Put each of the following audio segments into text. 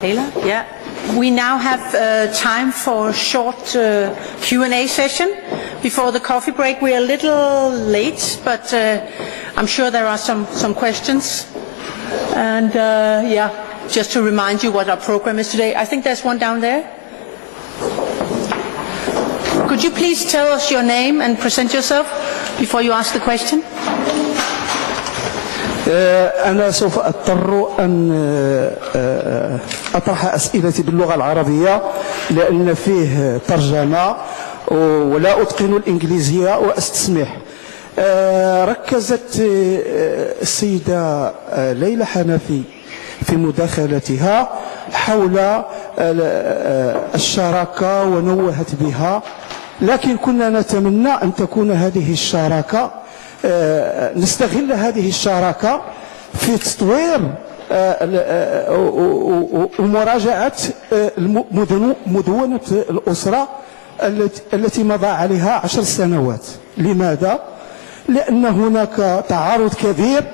Laila, yeah. We now have time for a short Q&A session before the coffee break. We are a little late, but I'm sure there are some questions. And yeah, just to remind you what our program is today. I think there's one down there. Could you please tell us your name and present yourself before you ask the question? أنا سوف أضطر أن أطرح أسئلتي باللغة العربية لأن فيه ترجمة ولا أتقن الإنجليزية وأستسمح. ركزت السيدة ليلى حنفي في مداخلتها حول الشراكة ونوهت بها، لكن كنا نتمنى أن تكون هذه الشراكة نستغل هذه الشراكة في تطوير ومراجعة مدونة الأسرة التي مضى عليها 10 سنوات. لماذا؟ لأن هناك تعارض كبير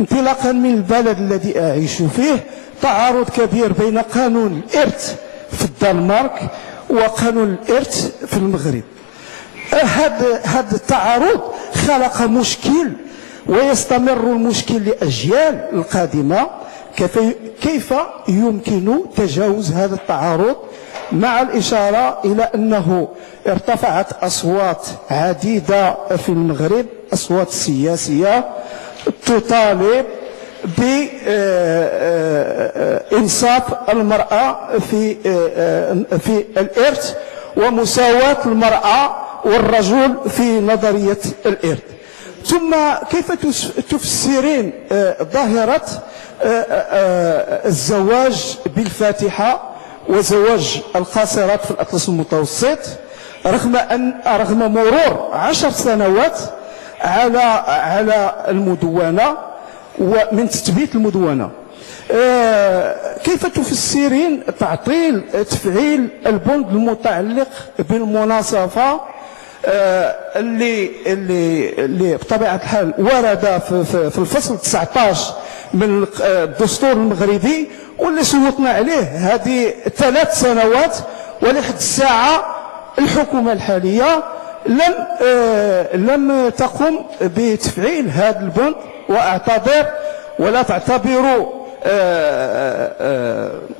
انطلاقا من البلد الذي أعيش فيه، تعارض كبير بين قانون الإرث في الدنمارك وقانون الإرث في المغرب. هذا التعارض خلق مشكل ويستمر المشكل لأجيال القادمة. كيف يمكن تجاوز هذا التعارض، مع الإشارة إلى أنه ارتفعت أصوات عديدة في المغرب، أصوات سياسية تطالب بإنصاف المرأة في الإرث ومساواة المرأة والرجل في نظرية الإرث. ثم كيف تفسرين ظاهرة الزواج بالفاتحة وزواج القاصرات في الأطلس المتوسط رغم مرور 10 سنوات على المدونة ومن تثبيت المدونة؟ كيف تفسرين تفعيل البند المتعلق بالمناصفة اللي بطبيعة الحال ورد في الفصل 19 من الدستور المغربي واللي صوتنا عليه هذه 3 سنوات، ولحد الساعة الحكومة الحالية لم تقم بتفعيل هذا البند؟ وأعتذر ولا تعتبروا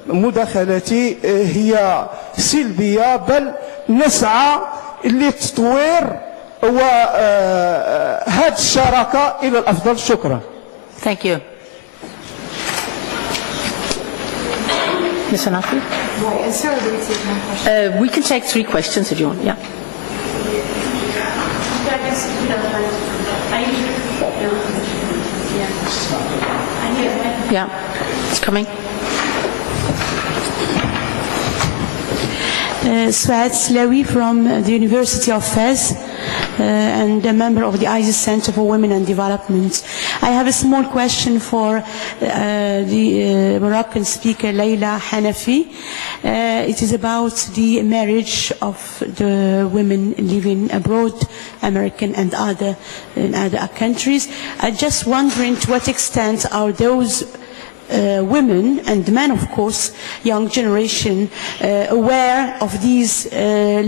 مداخلتي هي سلبية، بل نسعى لتطوير وهذه الشراكة إلى الأفضل. شكرا. Thank you. Ms. Hanafi? We can take 3 questions if you want. Yeah. Yeah, it's coming. Suad Slawi from the University of Fez and a member of the ISIS Center for Women and Development. I have a small question for the Moroccan speaker Laila Hanafi. It is about the marriage of the women living abroad, American and in other countries. I'm just wondering to what extent are those women and men, of course, young generation, aware of these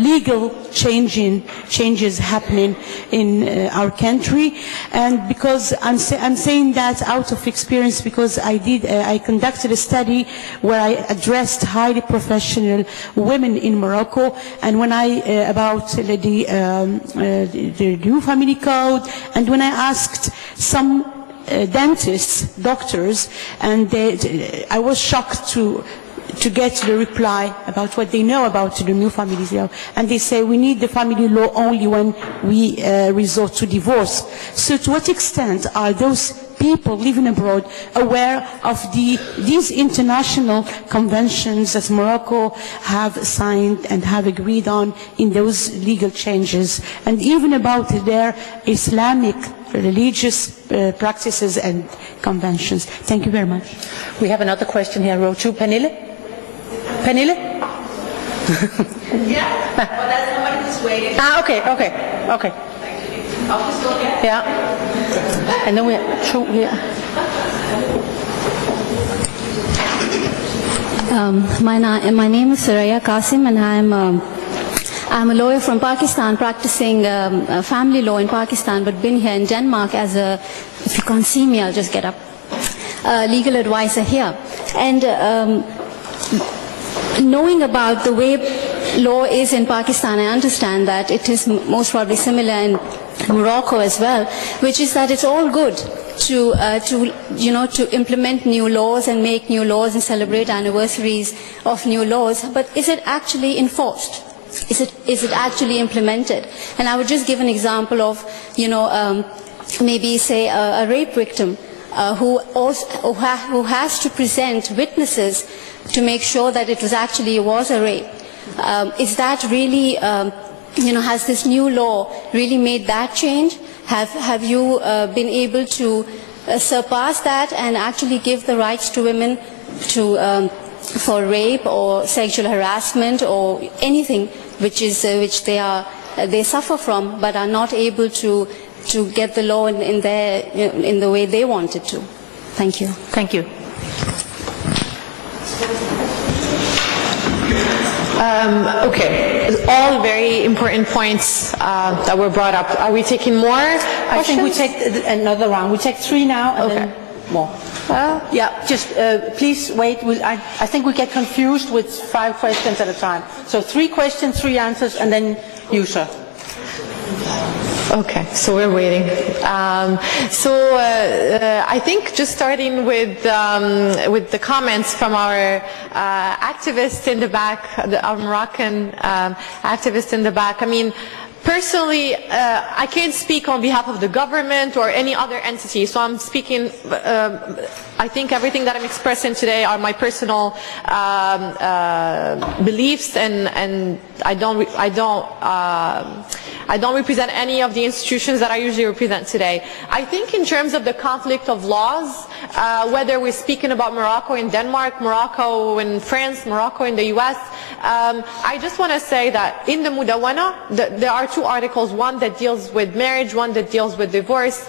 legal changes happening in our country. And because I'm saying that out of experience, because I conducted a study where I addressed highly professional women in Morocco, and when about the new family code, and when I asked some dentists, doctors, and I was shocked to get the reply about what they know about the new family law. And they say we need the family law only when we resort to divorce. So to what extent are those people living abroad aware of these international conventions that Morocco have signed and have agreed on in those legal changes, and even about their Islamic religious practices and conventions? Thank you very much. We have another question here, row 2. Pernille? Pernille? Yeah, well, that's somebody who's waiting. Okay. Yeah. And then we have 2 here. My name is Suraya Qasim, and I'm a lawyer from Pakistan, practicing family law in Pakistan, but been here in Denmark as a, if you can't see me, I'll just get up, legal advisor here. And knowing about the way law is in Pakistan, I understand that it is most probably similar in Morocco as well, which is that it's all good to implement new laws and make new laws and celebrate anniversaries of new laws, but is it actually enforced? Is it actually implemented? And I would just give an example of, maybe say a rape victim who has to present witnesses to make sure that it was a rape. Is that really, has this new law really made that change? Have you been able to surpass that and actually give the rights to women for rape or sexual harassment or anything which they suffer from but are not able to get the law in the way they want it to? Thank you. Thank you. Okay, all very important points that were brought up. Are we taking more questions? I think we take another round. We take 3 now and then more. Yeah, just please wait. I think we get confused with 5 questions at a time. So 3 questions, 3 answers, and then you, sir. Okay, so we're waiting. I think just starting with the comments from our activist in the back, our Moroccan activist in the back. I mean, personally, I can't speak on behalf of the government or any other entity, so I'm speaking, I think everything that I'm expressing today are my personal beliefs, and I don't represent any of the institutions that I usually represent today. I think in terms of the conflict of laws, whether we're speaking about Morocco in Denmark, Morocco in France, Morocco in the US, I just want to say that in the Mudawana, there are 2 articles, one that deals with marriage, one that deals with divorce.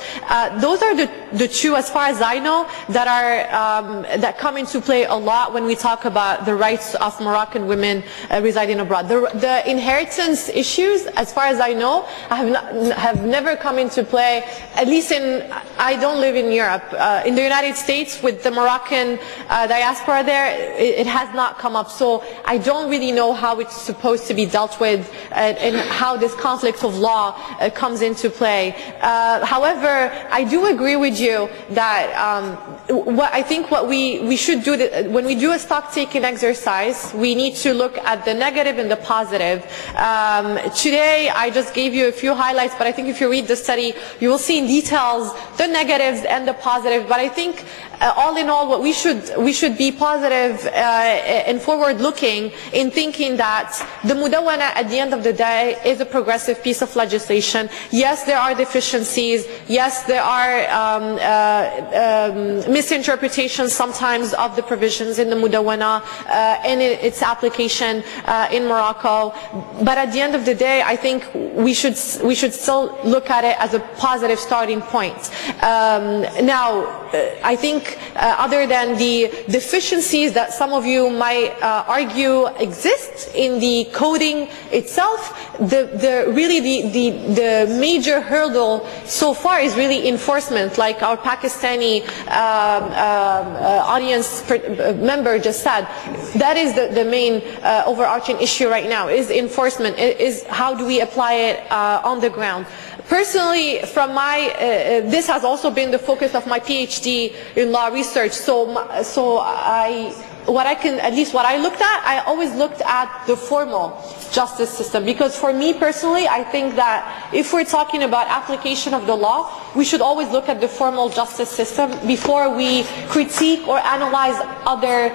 Those are the 2, as far as I know, that come into play a lot when we talk about the rights of Moroccan women residing abroad. The inheritance issues, as far as I know, have never come into play, at least I don't live in Europe. In the United States, with the Moroccan diaspora there, it has not come up. So I don't really know how it's supposed to be dealt with and how this conflict of law comes into play. However, I do agree with you that I think what we should do, when we do a stock-taking exercise, we need to look at the negative and the positive. Today, I just gave you a few highlights, but I think if you read the study, you will see in details the negatives and the positives. But I think all in all, what we should be positive and forward-looking in thinking that the Mudawana, at the end of the day, is a progressive piece of legislation. Yes, there are deficiencies. Yes, there are misinterpretations sometimes of the provisions in the Mudawana and its application in Morocco. But at the end of the day, I think we should still look at it as a positive starting point. Now, I think other than the deficiencies that some of you might argue exist in the coding itself, the major hurdle so far is really enforcement, like our Pakistani audience member just said. That is the main overarching issue right now, is enforcement, is how do we apply it on the ground. Personally, from this has also been the focus of my PhD in law research. What I looked at, I always looked at the formal justice system, because for me personally, I think that if we're talking about application of the law, we should always look at the formal justice system before we critique or analyze other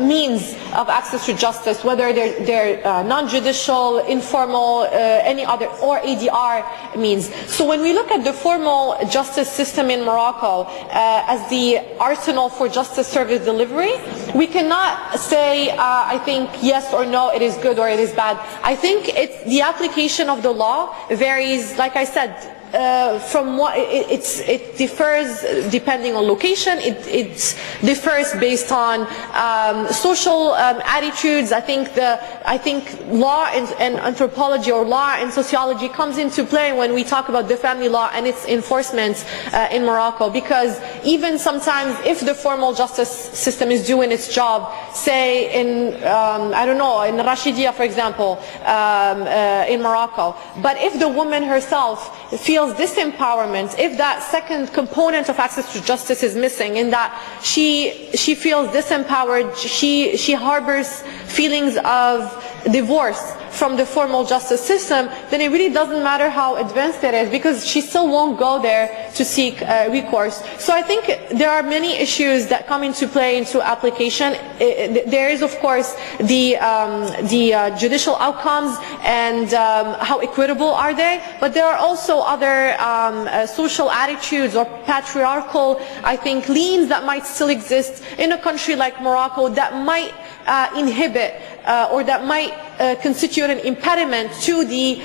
means of access to justice, whether they're non-judicial, informal, any other, or ADR means. So when we look at the formal justice system in Morocco as the arsenal for justice service delivery, we cannot say, I think, yes or no, it is good or it is bad. I think the application of the law varies, like I said, from what it differs depending on location. It differs based on social attitudes. I think law and anthropology, or law and sociology, comes into play when we talk about the family law and its enforcement in Morocco. Because even sometimes, if the formal justice system is doing its job, say in I don't know, in Rashidiyya, for example, in Morocco, but if the woman herself feels disempowerment, if that second component of access to justice is missing, in that she feels disempowered, she harbors feelings of divorce from the formal justice system, then it really doesn't matter how advanced it is, because she still won't go there to seek recourse. So I think there are many issues that come into play into application. There is, of course, the judicial outcomes and how equitable are they, but there are also other social attitudes or patriarchal, I think, leans that might still exist in a country like Morocco that might inhibit or that might constitute an impediment to the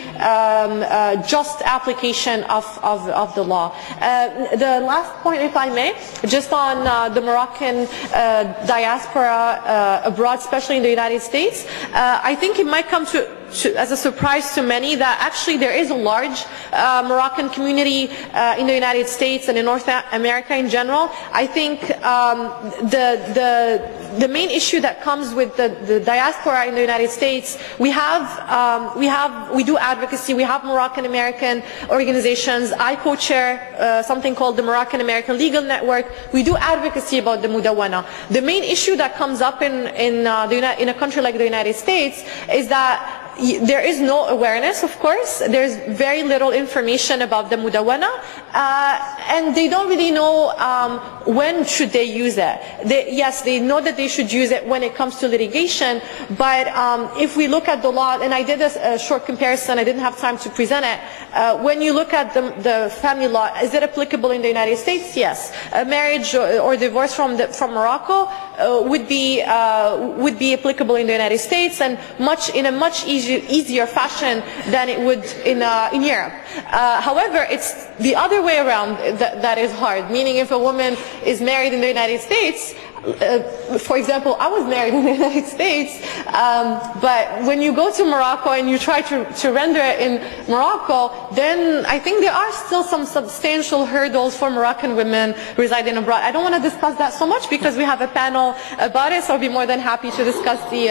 just application of the law. The last point, if I may, just on the Moroccan diaspora abroad, especially in the United States, I think it might come as a surprise to many that actually there is a large Moroccan community in the United States and in North America in general. I think the main issue that comes with the diaspora in the United States, we do advocacy. We have Moroccan American organizations. I co-chair something called the Moroccan American Legal Network. We do advocacy about the Mudawana. The main issue that comes up in a country like the United States is that there is no awareness, of course. There's very little information about the Mudawana, and they don't really know when should they use it. Yes, they know that they should use it when it comes to litigation, but if we look at the law, and I did a short comparison, I didn't have time to present it, when you look at the family law, is it applicable in the United States? Yes. A marriage or divorce from Morocco would be applicable in the United States, and in a much easier fashion than it would in Europe. However, it's the other way around that is hard, meaning if a woman is married in the United States, for example, I was married in the United States, but when you go to Morocco and you try to render it in Morocco, then I think there are still some substantial hurdles for Moroccan women residing abroad. I don't want to discuss that so much because we have a panel about it, so I'll be more than happy to discuss the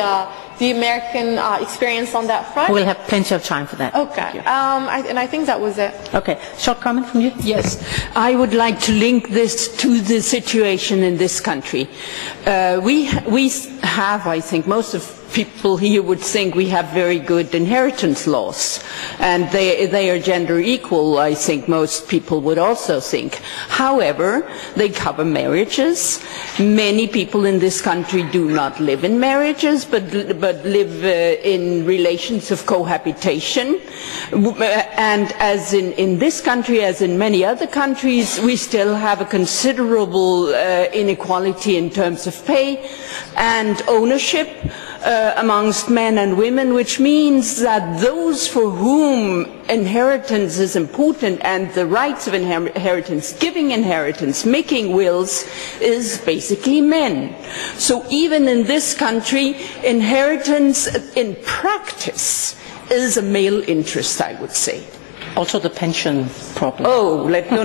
American experience on that front. We'll have plenty of time for that. Okay, and I think that was it. Okay, short comment from you? Yes, I would like to link this to the situation in this country. We have, I think, most of people here would think we have very good inheritance laws, and they are gender equal, I think most people would also think. However, they cover marriages. Many people in this country do not live in marriages, but live in relations of cohabitation. And as in this country, as in many other countries, we still have a considerable inequality in terms of pay and ownership amongst men and women, which means that those for whom inheritance is important and the rights of inheritance, giving inheritance, making wills, is basically men. So even in this country, inheritance in practice is a male interest, I would say. Also the pension problem. Oh, don't let me.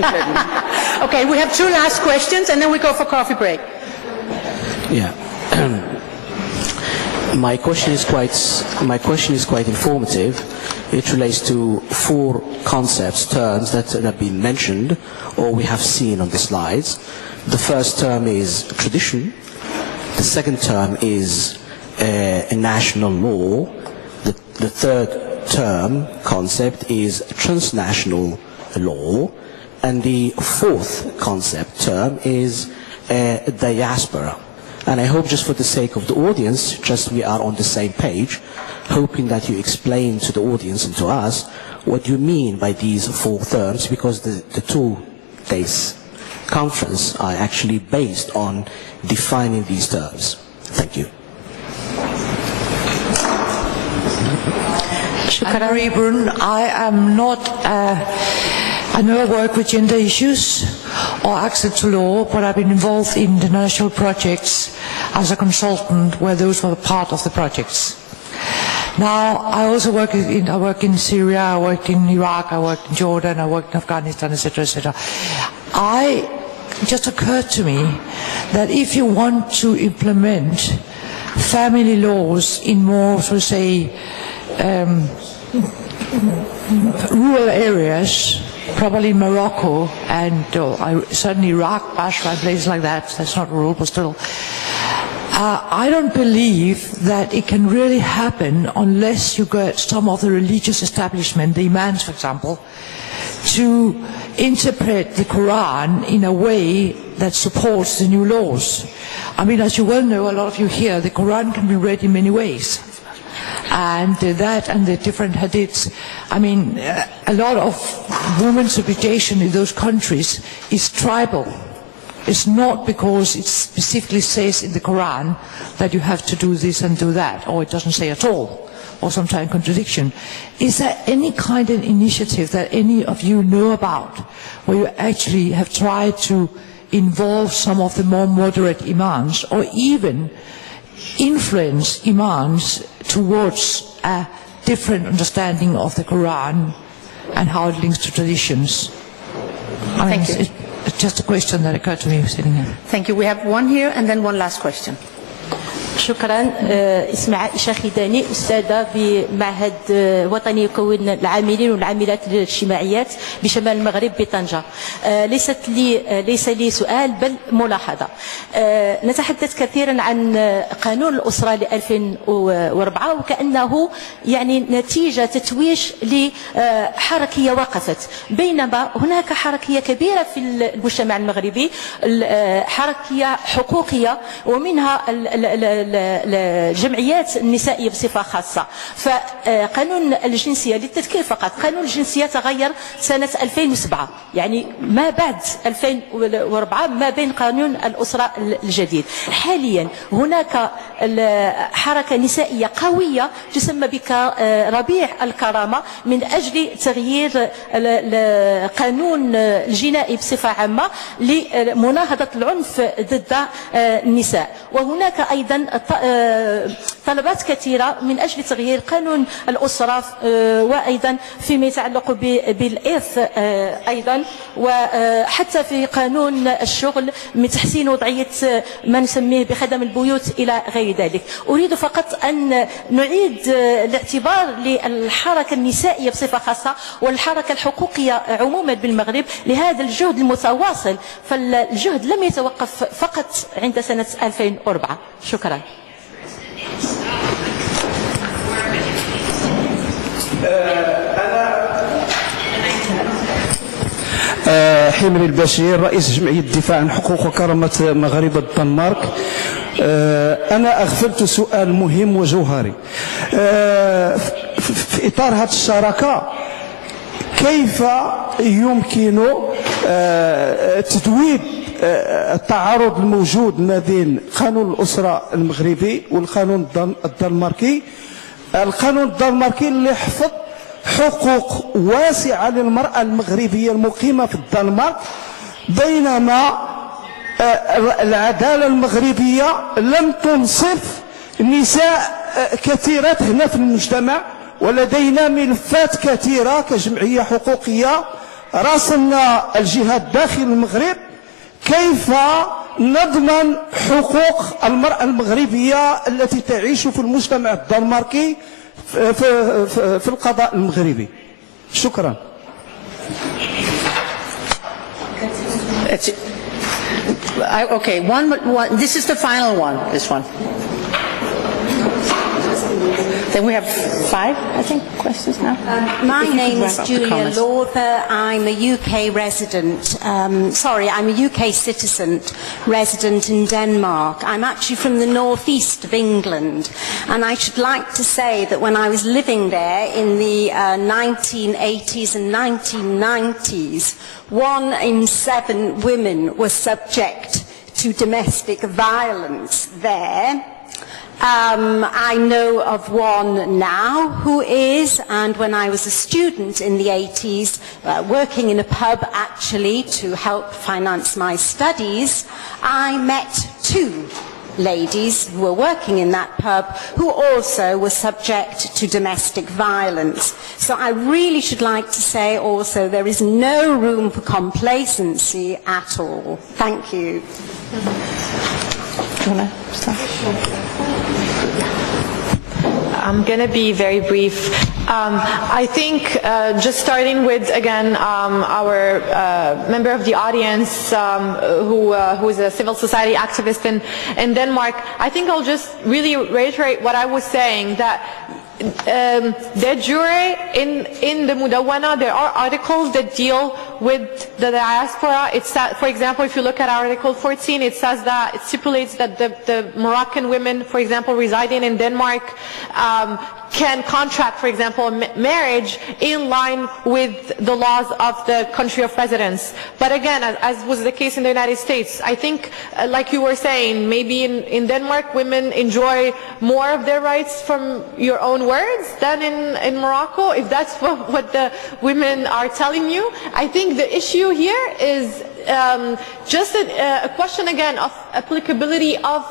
Okay, we have two last questions and then we go for coffee break. Yeah. My question is quite informative. It relates to four concepts, terms that have been mentioned or we have seen on the slides. The first term is tradition. The second term is a national law. The third term, concept, is transnational law. And the fourth concept, term, is diaspora. And I hope, just for the sake of the audience, just we are on the same page, hoping that you explain to the audience and to us what you mean by these four terms, because the 2 days conference are actually based on defining these terms. Thank you. Rayburn, I am not I never work with gender issues or access to law, but I've been involved in international projects as a consultant where those were part of the projects. Now, I also work in Syria, I worked in Iraq, I worked in Jordan, I worked in Afghanistan, etc., etc. It just occurred to me that if you want to implement family laws in more, so to say, rural areas, probably Morocco and certainly Iraq, Basra, and places like that, that's not rural, but still, I don't believe that it can really happen unless you get some of the religious establishment, the imams, for example, to interpret the Quran in a way that supports the new laws. I mean, as you well know, a lot of you here, the Quran can be read in many ways. And that and the different hadiths, I mean, a lot of women's reputation in those countries is tribal. It's not because it specifically says in the Quran that you have to do this and do that, or it doesn't say at all, or sometimes contradiction. Is there any kind of initiative that any of you know about where you actually have tried to involve some of the more moderate imams, or even influence imams towards a different understanding of the Quran and how it links to traditions? Thank you. It's just a question that occurred to me sitting here. Thank you. We have one here and then one last question. شكرا. اسمي عائشة خداني، أستاذة بمعهد وطني يكون العاملين والعاملات الاجتماعيات بشمال المغرب بطنجة. ليس لي سؤال بل ملاحظة. نتحدث كثيرا عن قانون الأسرة ل 2004 وكأنه يعني نتيجة تتويج لحركية وقفت، بينما هناك حركية كبيرة في المجتمع المغربي، حركية حقوقية ومنها الجمعيات النسائية بصفة خاصة. فقانون الجنسية للتذكير فقط، قانون الجنسية تغير سنة 2007، يعني ما بعد 2004 ما بين قانون الأسرة الجديد. حاليا هناك حركة نسائية قوية تسمى ربيع الكرامة من أجل تغيير القانون الجنائي بصفة عامة لمناهضة العنف ضد النساء. وهناك أيضا طلبات كثيرة من أجل تغيير قانون الأسرة، وأيضا فيما يتعلق بالإرث أيضا، وحتى في قانون الشغل من تحسين وضعية ما نسميه بخدم البيوت إلى غير ذلك. أريد فقط أن نعيد الاعتبار للحركة النسائية بصفة خاصة والحركة الحقوقية عموما بالمغرب لهذا الجهد المتواصل، فالجهد لم يتوقف فقط عند سنة 2004. شكرا. حمري البشير، رئيس جمعية الدفاع عن حقوق وكرامة مغاربة الدنمارك. أنا أغفلت سؤال مهم وجوهري في إطار هذه الشراكة. كيف يمكن تدويب التعارض الموجود ما بين قانون الأسرة المغربي والقانون الدنماركي؟ القانون الدنماركي اللي يحفظ حقوق واسعة للمرأة المغربية المقيمة في الدنمارك، بينما العدالة المغربية لم تنصف نساء كثيرات هنا في المجتمع، ولدينا ملفات كثيرة كجمعية حقوقية راسلنا الجهات داخل المغرب. كيف نضمن حقوق المرأة المغربية التي تعيش في المجتمع الدنماركي في القضاء المغربي؟ شكرا. Okay, one. This is the final one. This one. Then we have 5, I think, questions now. My name is Julia Lawther. I'm a UK resident. I'm a UK citizen resident in Denmark. I'm actually from the northeast of England. And I should like to say that when I was living there in the 1980s and 1990s, 1 in 7 women were subject to domestic violence there. I know of one now who is, and when I was a student in the 80s, working in a pub actually to help finance my studies, I met two ladies who were working in that pub who also were subject to domestic violence. So I really should like to say also there is no room for complacency at all. Thank you. Do you want to start? I'm going to be very brief. I think just starting with, again, our member of the audience who is a civil society activist in Denmark, I think I'll just really reiterate what I was saying, that de jure in the Mudawwana there are articles that deal with the diaspora. It's for example, if you look at Article 14, it says that it stipulates that the Moroccan women, for example, residing in Denmark can contract, for example, marriage in line with the laws of the country of residence. But again, as was the case in the United States, I think, like you were saying, maybe in Denmark women enjoy more of their rights from your own words than in Morocco, if that's what the women are telling you. I think the issue here is just a question again of applicability of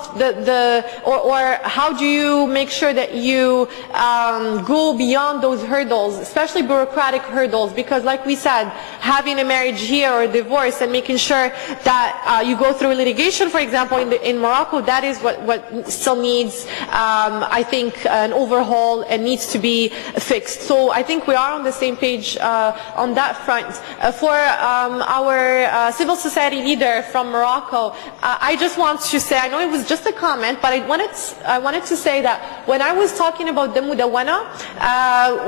or how do you make sure that you go beyond those hurdles, especially bureaucratic hurdles, because like we said, having a marriage here or a divorce and making sure that you go through litigation, for example, in Morocco, that is what still needs, I think, an overhaul and needs to be fixed. So I think we are on the same page on that front. For our civil society leader from Morocco, I just want to say, I know it was just a comment, but I wanted to say that when I was talking about the Mudawwana,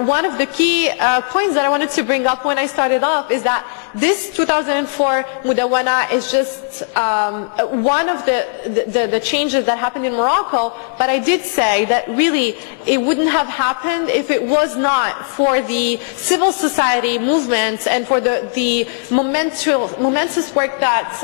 one of the key points that I wanted to bring up when I started off is that this 2004 Mudawwana is just one of the changes that happened in Morocco, but I did say that really it wouldn't have happened if it was not for the civil society movement and for the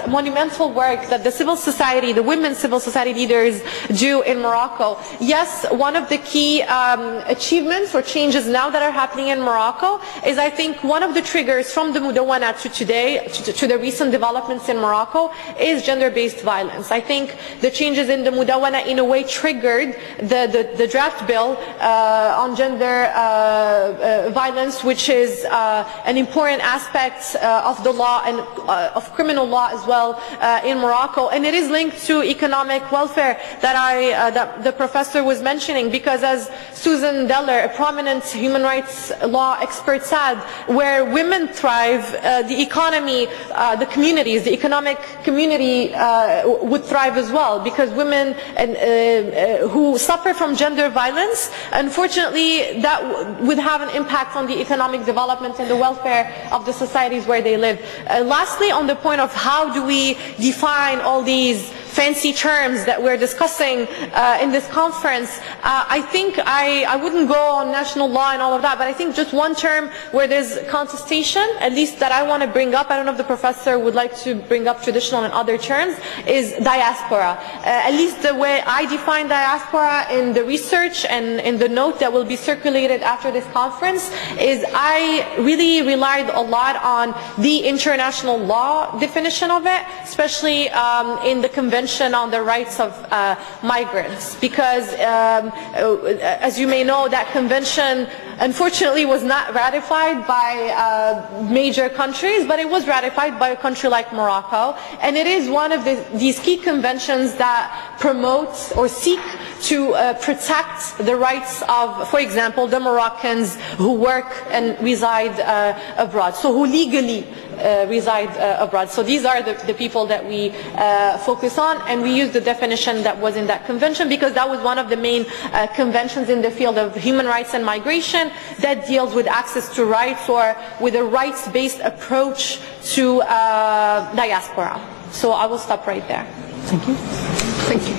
monumental work that the civil society, the women's civil society leaders do in Morocco. Yes, one of the key achievements or changes now that are happening in Morocco is, I think, one of the triggers from the Mudawwana to today, to the recent developments in Morocco, is gender-based violence. I think the changes in the Mudawwana in a way triggered the draft bill on gender violence, which is an important aspect of the law and of criminal law as well in Morocco, and it is linked to economic welfare that the professor was mentioning, because as Susan Deller, a prominent human rights law expert, said, where women thrive, the economy, the communities, the economic community would thrive as well, because women who suffer from gender violence, unfortunately that would have an impact on the economic development and the welfare of the societies where they live. Lastly, on the point of how do we define all these fancy terms that we're discussing in this conference, I think I wouldn't go on national law and all of that, but I think just one term where there's contestation, at least that I want to bring up, I don't know if the professor would like to bring up traditional and other terms, is diaspora. At least the way I define diaspora in the research and in the note that will be circulated after this conference is I really relied a lot on the international law definition of it, especially in the Convention on the Rights of Migrants, because as you may know, that convention unfortunately was not ratified by major countries, but it was ratified by a country like Morocco, and it is one of these key conventions that promotes or seek to protect the rights of, for example, the Moroccans who work and reside abroad, so who legally reside abroad. So these are the people that we focus on, and we use the definition that was in that convention because that was one of the main conventions in the field of human rights and migration that deals with access to rights or with a rights-based approach to diaspora. So I will stop right there. Thank you. Thank you.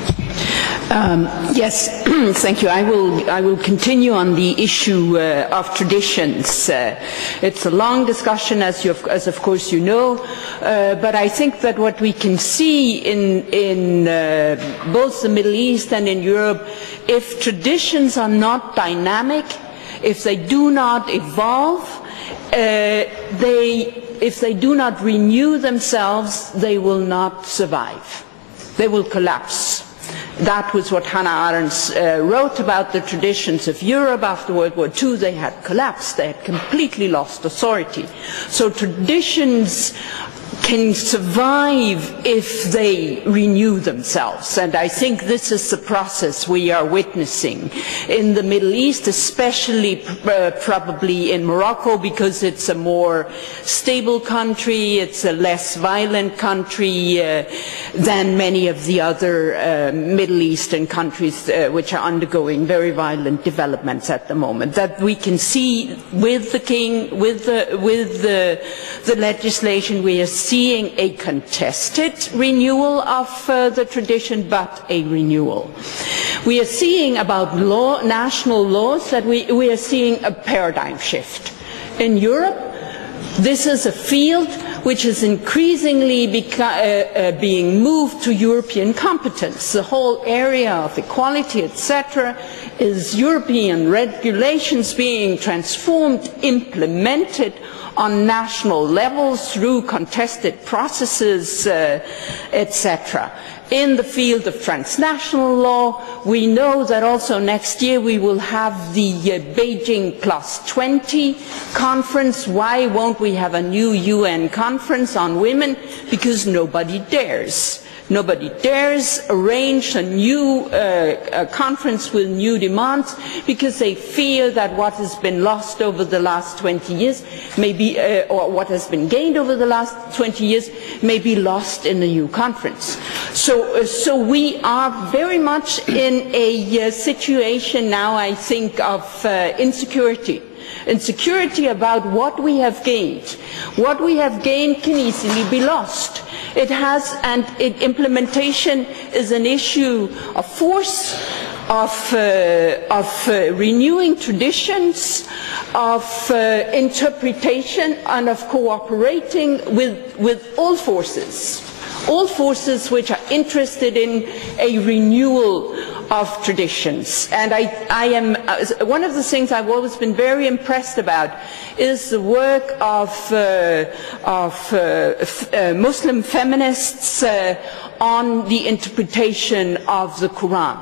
Yes, thank you. I will continue on the issue of traditions. It's a long discussion, as of course you know, but I think that what we can see in both the Middle East and in Europe, if traditions are not dynamic, if they do not evolve, if they do not renew themselves, they will not survive. They will collapse. That was what Hannah Arendt wrote about the traditions of Europe after World War II. They had collapsed. They had completely lost authority. So traditions can survive if they renew themselves. And I think this is the process we are witnessing in the Middle East, especially probably in Morocco, because it's a more stable country, it's a less violent country than many of the other Middle Eastern countries which are undergoing very violent developments at the moment. That we can see with the king, with the legislation, we are seeing a contested renewal of the tradition, but a renewal. We are seeing about national laws that we are seeing a paradigm shift. In Europe, this is a field which is increasingly being moved to European competence. The whole area of equality, etc., is European regulations being transformed, implemented on national levels through contested processes, etc. In the field of transnational law, we know that also next year we will have the Beijing +20 conference. Why won't we have a new UN conference on women? Because nobody dares. Nobody dares arrange a new conference with new demands because they fear that what has been lost over the last 20 years may be, or what has been gained over the last 20 years may be lost in the new conference. So we are very much in a situation now, I think, of insecurity. Insecurity about what we have gained. What we have gained can easily be lost. It has, and implementation is an issue of force, of renewing traditions, of interpretation, and of cooperating with all forces which are interested in a renewal of traditions. And I am one of the things I've always been very impressed about is the work of Muslim feminists on the interpretation of the Quran.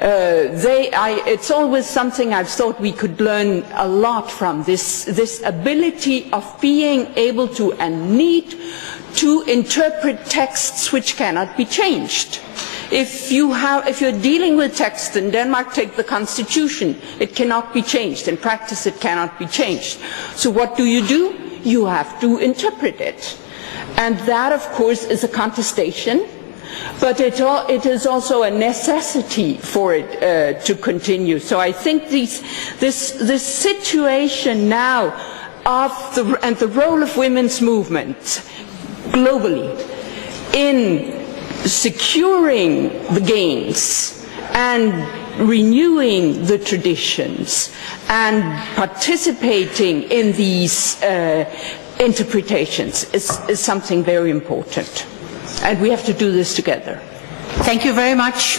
It's always something I've thought we could learn a lot from, this ability of being able to and need to interpret texts which cannot be changed. If you're dealing with text in Denmark, take the Constitution. It cannot be changed. In practice, it cannot be changed. So what do? You have to interpret it. And that, of course, is a contestation, but it is also a necessity for it to continue. So I think this situation now and the role of women's movement globally in securing the gains and renewing the traditions and participating in these interpretations is something very important. And we have to do this together. Thank you very much.